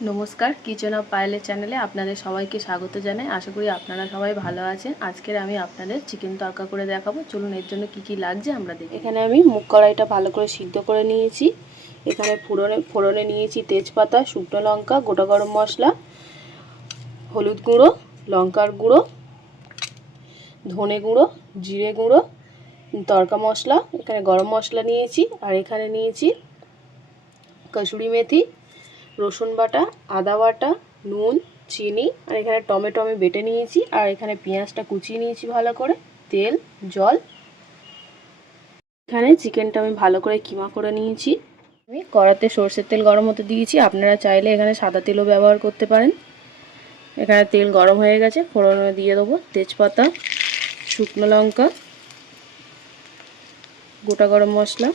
নমস্কার, kitchen of পায়েলের চ্যানেলে আপনাদের সবাইকে স্বাগত জানাই। আশা করি আপনারা সবাই ভালো আছেন। আজকের আমি আপনাদের চিকেন তড়কা করে দেখাবো। চলুন এর জন্য কি কি লাগছে আমরা দেখি। এখানে আমি মুগ কড়াইটা ভালো করে সিদ্ধ করে নিয়েছি। এখানে ফোড়নে নিয়েছি তেজপাতা, শুকনো লঙ্কা, গোটা গরম মশলা, হলুদ গুঁড়ো, লঙ্কার গুঁড়ো, ধনে গুঁড়ো, জিরে গুঁড়ো, তড়কা মশলা, এখানে গরম মশলা নিয়েছি, আর এখানে নিয়েছি কসুরি মেথি, রসুন বাটা, আদা বাটা, নুন, চিনি, আর এখানে টমেটো আমি বেটে নিয়েছি, আর এখানে পেঁয়াজটা কুচিয়ে নিয়েছি ভালো করে, তেল, জল। এখানে চিকেনটা আমি ভালো করে কিমা করে নিয়েছি। আমি কড়াতে সরষের তেল গরম হতে দিয়েছি, আপনারা চাইলে এখানে সাদা তেলও ব্যবহার করতে পারেন। এখানে তেল গরম হয়ে গেছে, ফোড়নে দিয়ে দেবো তেজপাতা, শুকনো লঙ্কা, গোটা গরম মশলা,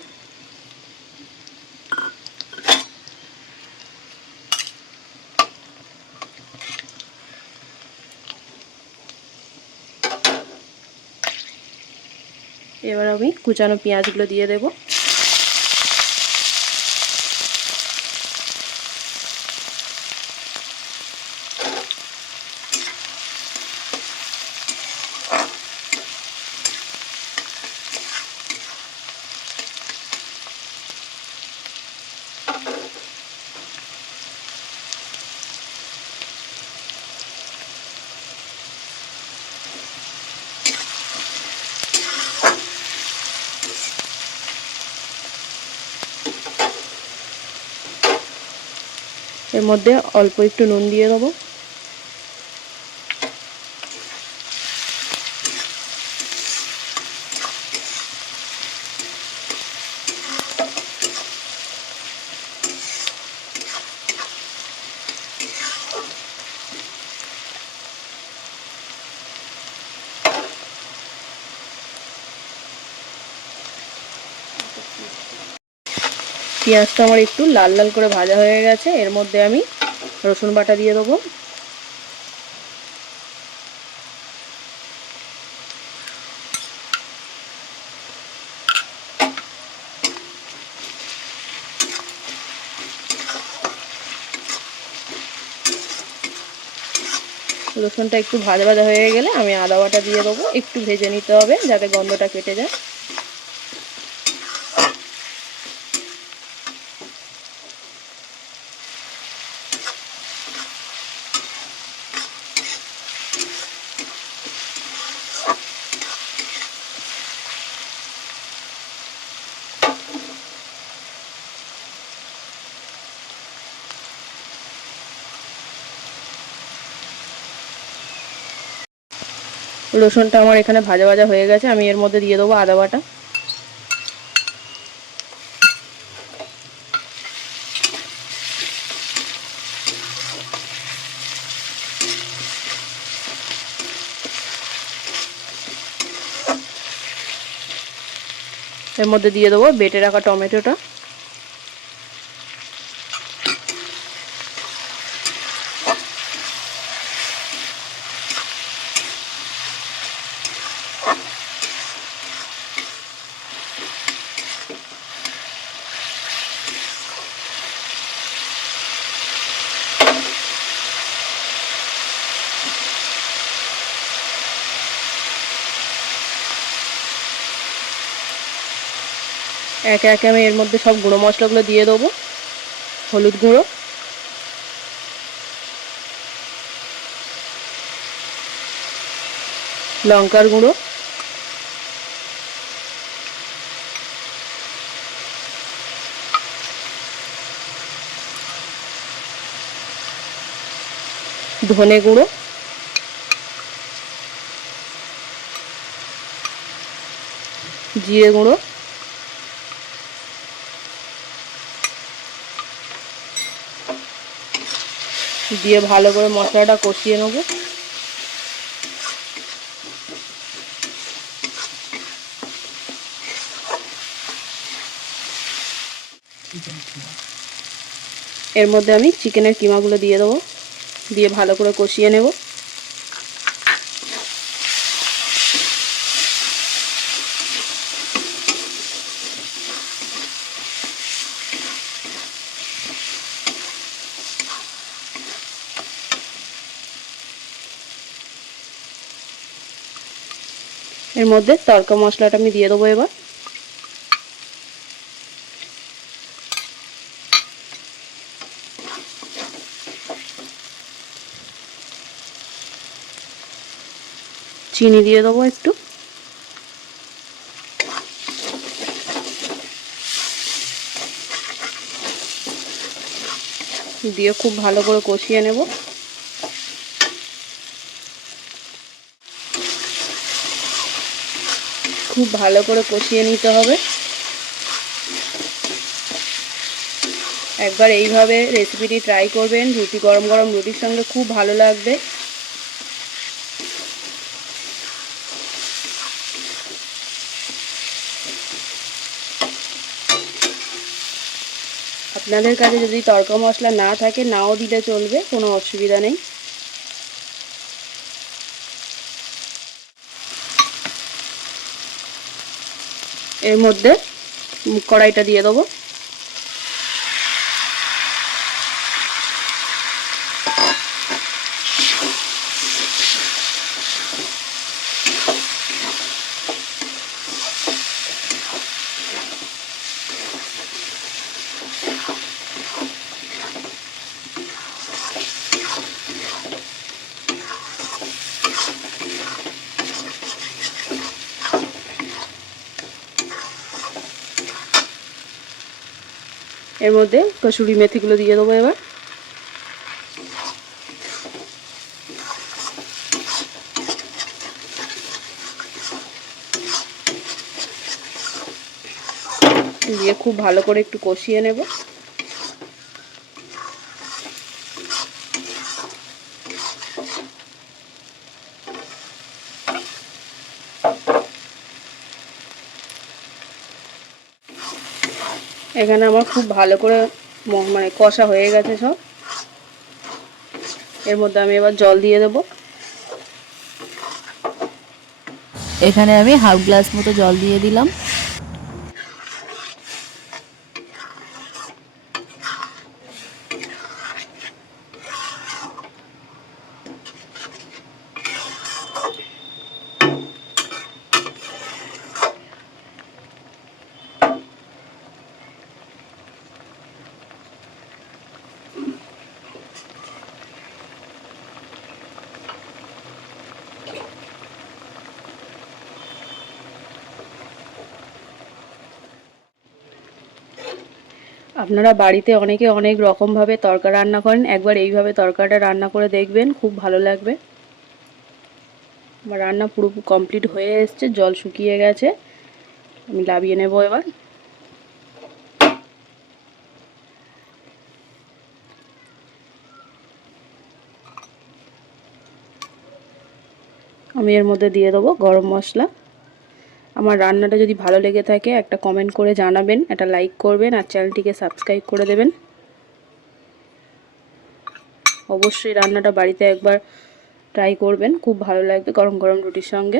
এবার আমি কুচানো পেঁয়াজগুলো দিয়ে দেবো। এর মধ্যে অল্প একটু নুন দিয়ে দেবো। পেঁয়াজটা আমার একটু লাল লাল করে ভাজা হয়ে গেছে। এর মধ্যে আমি রসুন বাটা দিয়ে দেবো। রসুনটা একটু ভাজা ভাজা হয়ে গেলে আমি আদা বাটা দিয়ে দেবো। একটু ভেজে নিতে হবে যাতে গন্ধটা কেটে যায়। রসুনটা আমার এখানে ভাজা ভাজা হয়ে গেছে, আমি এর মধ্যে দিয়ে দেবো আদা বাটা। এর মধ্যে দিয়ে দেবো বেটে রাখা টমেটোটা। একে একে আমি এর মধ্যে সব গুঁড়ো মশলাগুলো দিয়ে দেবো। হলুদ গুঁড়ো, লঙ্কার গুঁড়ো, ধনে গুঁড়ো, জিরে গুঁড়ো, দিয়ে ভালো করে মশলাটা কষিয়ে নেব। এর মধ্যে আমি চিকেনের কিমাগুলো দিয়ে দেবো, দিয়ে ভালো করে কষিয়ে নেব। এর মধ্যে তড়কা মশলাটা আমি দিয়ে দেবো এবার। চিনি দিয়ে দেবো একটু, দিয়ে খুব ভালো করে কষিয়ে নেব। খুব ভালো করে কষিয়ে নিতে হবে। একবার এইভাবে রেসিপিটি ট্রাই করবেন, গরম গরম রুটির সঙ্গে খুব ভালো লাগবে। আপনাদের কাছে যদি তড়কা মশলা না থাকে নাও দিলে চলবে, কোনো অসুবিধা নেই। এর মধ্যে কড়াইটা দিয়ে দেবো। এর মধ্যে কসুরি মেথিগুলো দিয়ে দেবো এবার। দিয়ে খুব ভালো করে একটু কষিয়ে নেব। এখানে আমার খুব ভালো করে মানে কষা হয়ে গেছে সব। এর মধ্যে আমি এবার জল দিয়ে দেব। এখানে আমি হাফ গ্লাস মতো জল দিয়ে দিলাম। আপনারা বাড়িতে অনেকে অনেক রকমভাবে তড়কা রান্না করেন, একবার এইভাবে তড়কাটা রান্না করে দেখবেন, খুব ভালো লাগবে। আমার রান্না পুরো কমপ্লিট হয়ে এসছে, জল শুকিয়ে গেছে, আমি নামিয়ে নেব এবার। আমি এর মধ্যে দিয়ে দেবো গরম মশলা। আমার রান্নাটা যদি ভালো লেগে থাকে একটা কমেন্ট করে জানাবেন, একটা লাইক করবেন আর চ্যানেলটিকে সাবস্ক্রাইব করে দেবেন। অবশ্যই রান্নাটা বাড়িতে একবার ট্রাই করবেন, খুব ভালো লাগবে গরম গরম রুটির সঙ্গে।